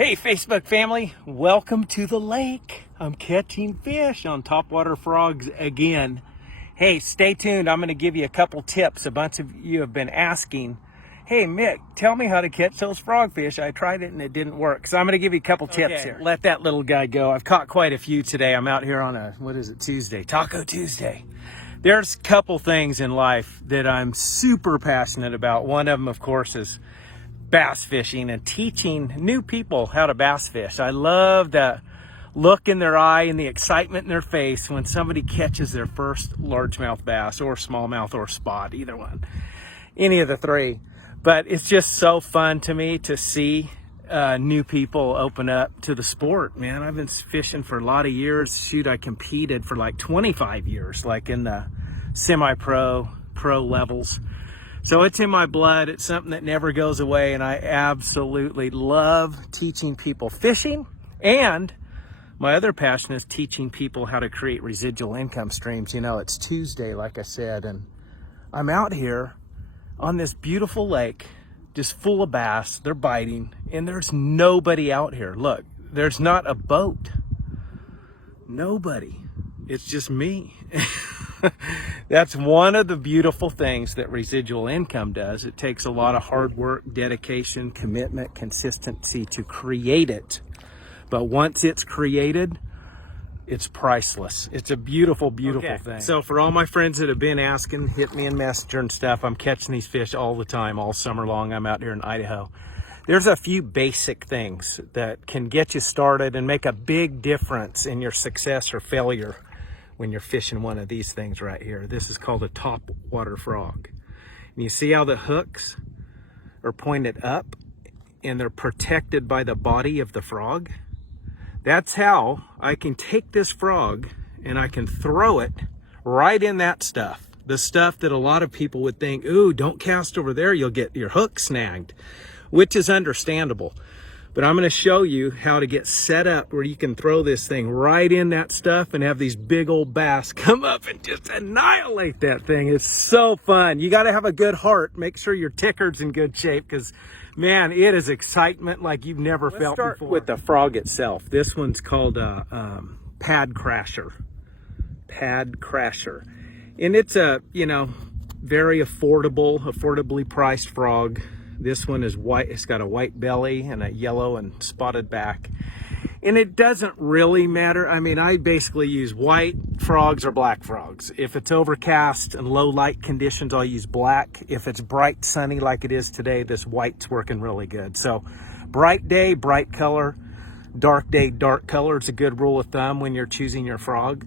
Hey Facebook family, welcome to the lake. I'm catching fish on topwater frogs again. Hey, stay tuned. I'm going to give you a couple tips. A bunch of you have been asking, hey Mick, tell me how to catch those frogfish. I tried it and it didn't work. So I'm going to give you a couple tips here. Let that little guy go. I've caught quite a few today. I'm out here on a, Tuesday? Taco Tuesday. There's a couple things in life that I'm super passionate about. One of them, of course, is bass fishing and teaching new people how to bass fish. I love the look in their eye and the excitement in their face when somebody catches their first largemouth bass or smallmouth or spot, either one, any of the three. But it's just so fun to me to see new people open up to the sport, man. I've been fishing for a lot of years. Shoot, I competed for like 25 years, like in the semi-pro, pro levels. So it's in my blood. It's something that never goes away, and I absolutely love teaching people fishing. And my other passion is teaching people how to create residual income streams. You know, it's Tuesday, like I said, and I'm out here on this beautiful lake, just full of bass. They're biting, and there's nobody out here. Look, there's not a boat. Nobody. It's just me. That's one of the beautiful things that residual income does. It takes a lot of hard work, dedication, commitment, consistency to create it. But once it's created, it's priceless. It's a beautiful, beautiful thing. So for all my friends that have been asking, hit me in Messenger and stuff, I'm catching these fish all the time, all summer long. I'm out here in Idaho. There's a few basic things that can get you started and make a big difference in your success or failure when you're fishing one of these things right here. This is called a topwater frog. And you see how the hooks are pointed up and they're protected by the body of the frog? That's how I can take this frog and I can throw it right in that stuff. The stuff that a lot of people would think, ooh, don't cast over there, you'll get your hook snagged, which is understandable. But I'm going to show you how to get set up where you can throw this thing right in that stuff and have these big old bass come up and just annihilate that thing. It's so fun. You got to have a good heart. Make sure your ticker's in good shape because, man, it is excitement like you've never felt before. Let's start with the frog itself. This one's called a pad crasher. Pad crasher. And it's a, very affordably priced frog. This one is white. It's got a white belly and a yellow and spotted back. And it doesn't really matter. I mean, I basically use white frogs or black frogs. If it's overcast and low light conditions, I'll use black. If it's bright sunny like it is today, this white's working really good. So bright day, bright color. Dark day, dark color. It's a good rule of thumb when you're choosing your frog.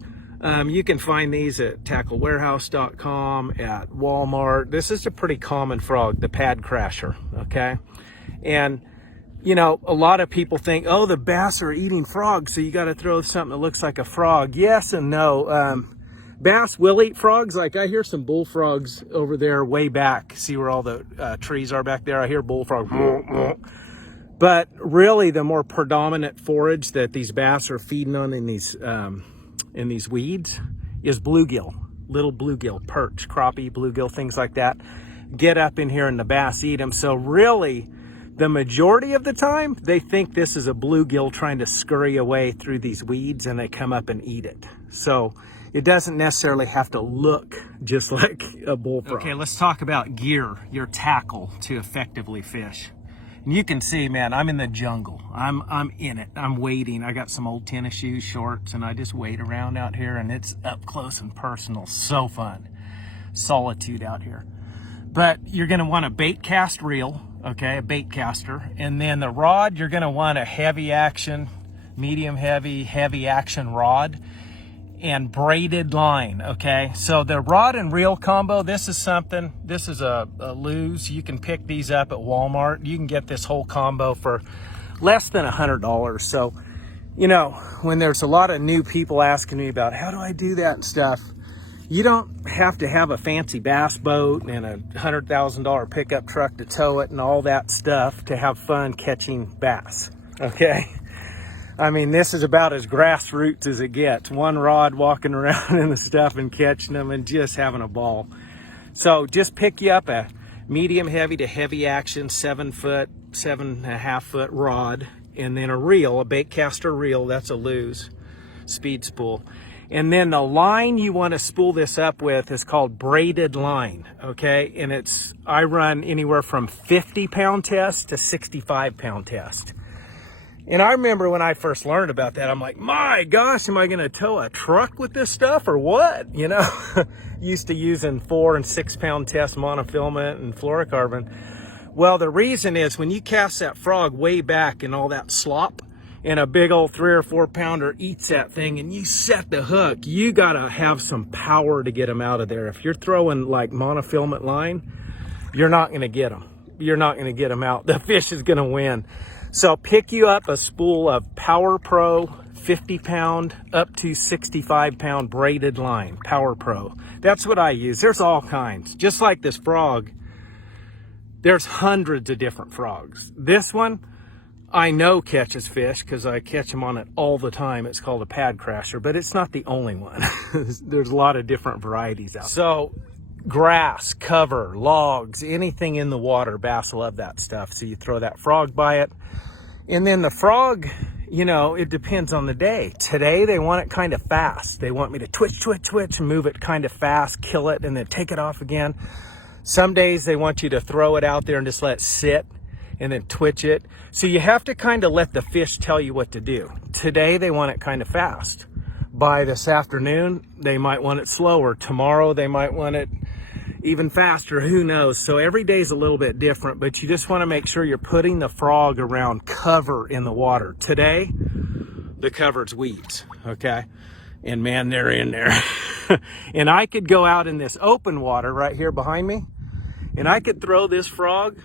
You can find these at tacklewarehouse.com, at Walmart. This is a pretty common frog, the pad crasher, okay? And, a lot of people think, oh, the bass are eating frogs, so you got to throw something that looks like a frog. Yes and no. Bass will eat frogs. Like I hear some bullfrogs over there way back. See where all the trees are back there? I hear bullfrogs. But really, the more predominant forage that these bass are feeding on in these weeds is bluegill, little bluegill, perch, crappie, bluegill, things like that. Get up in here and the bass eat them. So really, the majority of the time, they think this is a bluegill trying to scurry away through these weeds and they come up and eat it. So it doesn't necessarily have to look just like a bullfrog. Okay, let's talk about gear, your tackle to effectively fish. And you can see, man, I'm in the jungle. I'm in it. I'm wading. I got some old tennis shoes, shorts, and I just wade around out here, and it's up close and personal. So fun. Solitude out here. But you're going to want a bait cast reel, okay, a bait caster. And then the rod, you're going to want a heavy action, medium heavy, heavy action rod. And braided line, okay? So the rod and reel combo, this is a lose. You can pick these up at Walmart. You can get this whole combo for less than $100. So, when there's a lot of new people asking me about how do I do that and stuff, you don't have to have a fancy bass boat and a $100,000 pickup truck to tow it and all that stuff to have fun catching bass, okay? I mean, this is about as grassroots as it gets. One rod walking around and the stuff and catching them and just having a ball. So just pick you up a medium heavy to heavy action 7 foot, 7.5 foot rod and then a reel, a bait caster reel, that's a lose, speed spool. And then the line you want to spool this up with is called braided line, okay? And I run anywhere from 50-pound test to 65-pound test. And I remember when I first learned about that, I'm like, my gosh, am I going to tow a truck with this stuff or what? You know, used to using 4 and 6 pound test monofilament and fluorocarbon. Well, the reason is when you cast that frog way back in all that slop, and a big old 3 or 4 pounder eats that thing and you set the hook, you got to have some power to get them out of there. If you're throwing like monofilament line, you're not going to get them. You're not going to get them out. The fish is going to win. So pick you up a spool of Power Pro 50-pound up to 65-pound braided line, Power Pro. That's what I use. There's all kinds. Just like this frog, there's hundreds of different frogs. This one, I know catches fish because I catch them on it all the time. It's called a pad crasher, but it's not the only one. There's a lot of different varieties out there. So grass, cover, logs, anything in the water, bass love that stuff. So you throw that frog by it. And then the frog, you know, it depends on the day. Today, they want it kind of fast. They want me to twitch, twitch, twitch, and move it kind of fast, kill it, and then take it off again. Some days, they want you to throw it out there and just let it sit and then twitch it. So you have to kind of let the fish tell you what to do. Today, they want it kind of fast. By this afternoon, they might want it slower. Tomorrow, they might want it even faster, who knows? So every day is a little bit different, but you just want to make sure you're putting the frog around cover in the water. Today, the cover's weeds, okay? And man, they're in there. And I could go out in this open water right here behind me, and I could throw this frog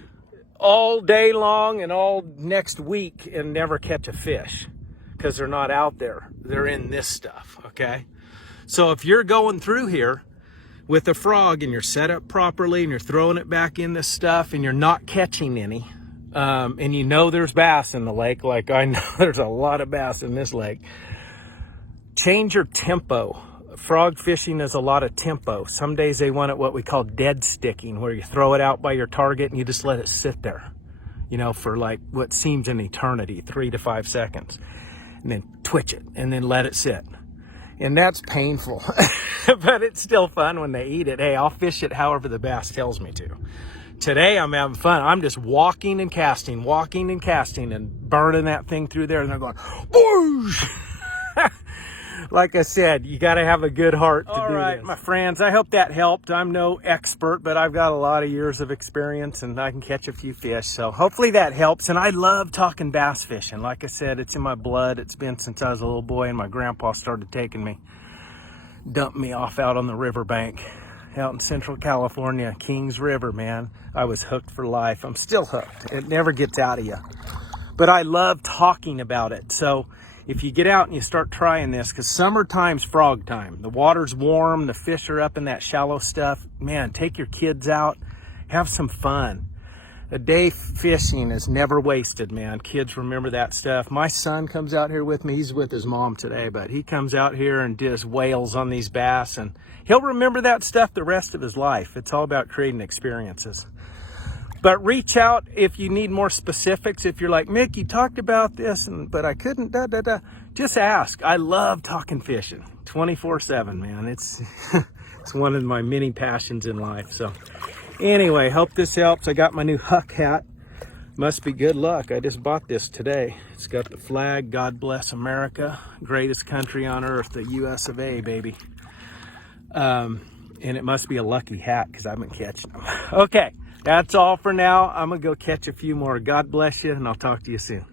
all day long and all next week and never catch a fish because they're not out there. They're in this stuff, okay? So if you're going through here with a frog and you're set up properly and you're throwing it back in this stuff and you're not catching any, and you know there's bass in the lake, like I know there's a lot of bass in this lake, change your tempo. Frog fishing is a lot of tempo. Some days they want it what we call dead sticking, where you throw it out by your target and you just let it sit there, you know, for like what seems an eternity, 3 to 5 seconds, and then twitch it and then let it sit. And that's painful, but it's still fun when they eat it. Hey, I'll fish it however the bass tells me to. Today, I'm having fun. I'm just walking and casting, and burning that thing through there. And they're going, whoosh! Like I said, you got to have a good heart to do this. All right, my friends, I hope that helped. I'm no expert, but I've got a lot of years of experience, and I can catch a few fish. So hopefully that helps. And I love talking bass fishing. Like I said, it's in my blood. It's been since I was a little boy, and my grandpa started taking me, dumping me off out on the riverbank out in Central California, Kings River, man. I was hooked for life. I'm still hooked. It never gets out of you. But I love talking about it. So if you get out and you start trying this, because summertime's frog time. The water's warm, the fish are up in that shallow stuff. Man, take your kids out, have some fun. A day fishing is never wasted, man. Kids remember that stuff. My son comes out here with me. He's with his mom today, but he comes out here and does whales on these bass, and he'll remember that stuff the rest of his life. It's all about creating experiences. But reach out if you need more specifics. If you're like, Mick, you talked about this, but I couldn't, just ask. I love talking fishing 24/7, man. It's one of my many passions in life. So anyway, hope this helps. I got my new Huck hat. Must be good luck. I just bought this today. It's got the flag, God bless America, greatest country on earth, the US of A, baby. And it must be a lucky hat because I've been catching them. Okay. That's all for now. I'm going to go catch a few more. God bless you, and I'll talk to you soon.